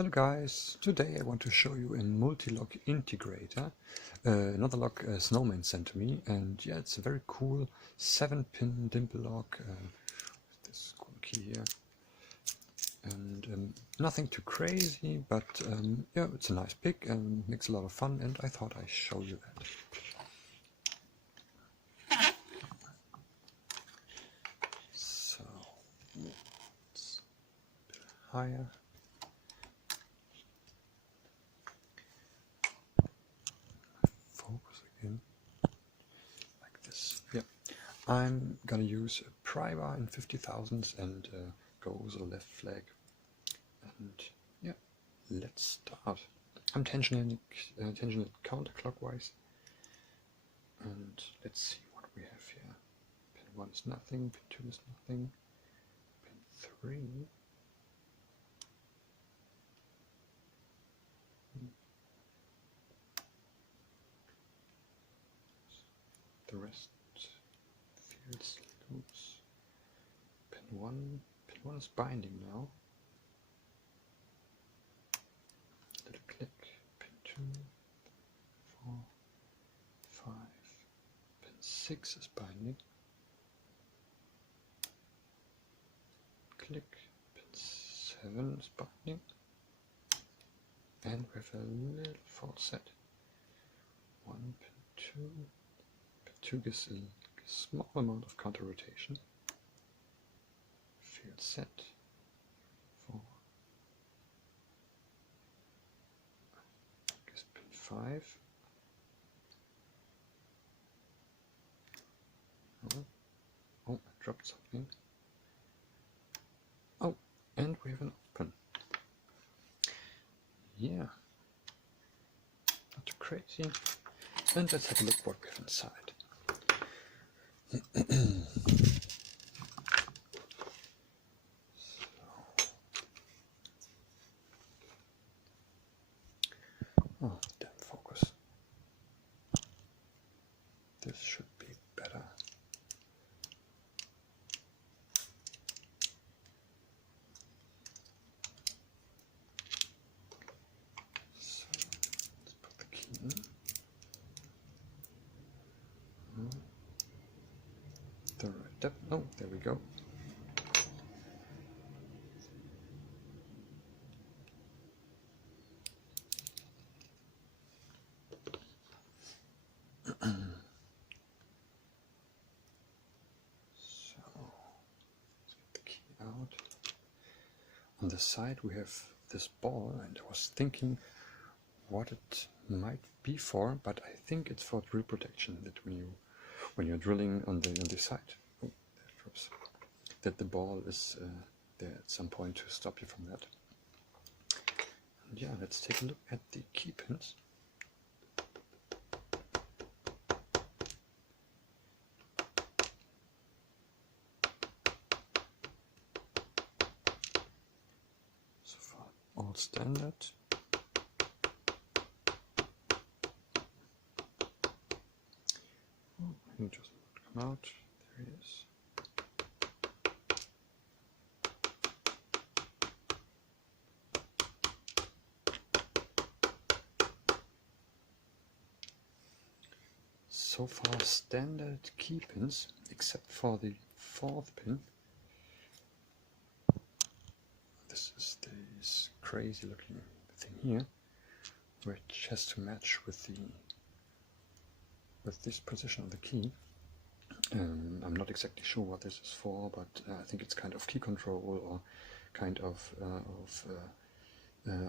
Hello guys, today I want to show you a MUL-T-LOCK Integrator. Another lock Snowman sent to me, and yeah, it's a very cool 7-pin Dimple lock with this cool key here. And nothing too crazy, but yeah, it's a nice pick and makes a lot of fun, and I thought I'd show you that. So, it's a bit higher. Focus again, like this. Yeah, I'm gonna use a pry bar in 50,000s and goes or left flag. And yeah, let's start. I'm tensioning it counterclockwise, and let's see what we have here. Pin 1 is nothing, pin 2 is nothing, pin 3. The rest feels loose. Pin 1 is binding now. Little click. Pin 2, 4, 5. Pin 6 is binding. Click. Pin 7 is binding. And we have a little false set. 1, pin 2. Pin 2 gives a small amount of counter rotation. Field set. 4. Guess pin 5. Oh, I dropped something. Oh, and we have an open. Yeah, not too crazy. And let's have a look what we have inside. Oh, damn focus. This should be better. So, let's put the key in. The right depth. Oh, there we go. Out. On the side we have this ball, and I was thinking what it might be for, but I think it's for drill protection, that when you're drilling on the side, oh, there it drops, that the ball is there at some point to stop you from that. And yeah, let's take a look at the key pins. All standard. Oh, he just come out. There he is. So far standard key pins, except for the 4th pin. This is this crazy looking thing here, which has to match with this position of the key. I'm not exactly sure what this is for, but I think it's kind of key control or kind of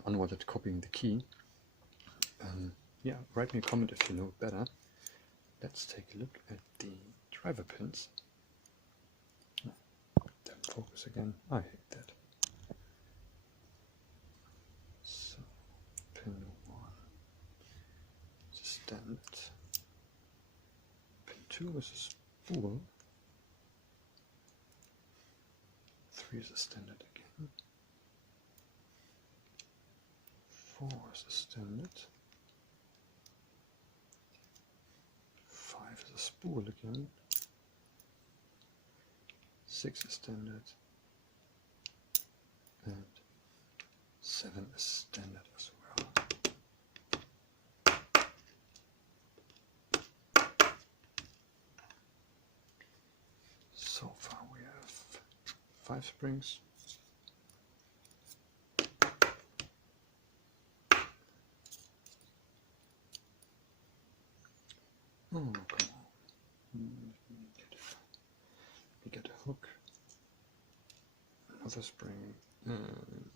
unwanted copying the key. Yeah, write me a comment if you know better. Let's take a look at the driver pins. Oh, damn focus again. I hate that. So, pin 1 is a standard. Pin 2 is a spool. 3 is a standard again. 4 is a standard. 5 is a spool again. 6 is standard. And 7 is standard as well. So far we have 5 springs. Oh, come on. We get a hook, another spring, and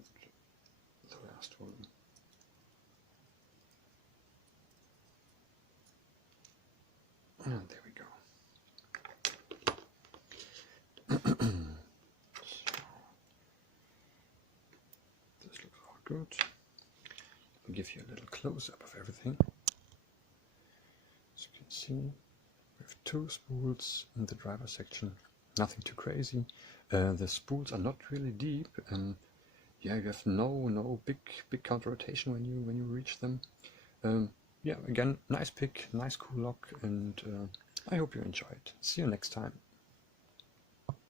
the last one. And there we go. So, this looks all good. I'll give you a little close-up of everything. As you can see, we have 2 spools in the driver section. Nothing too crazy. The spools are not really deep, and yeah, you have no big counter rotation when you reach them. Yeah, again, nice pick, nice cool lock, and I hope you enjoyed. See you next time.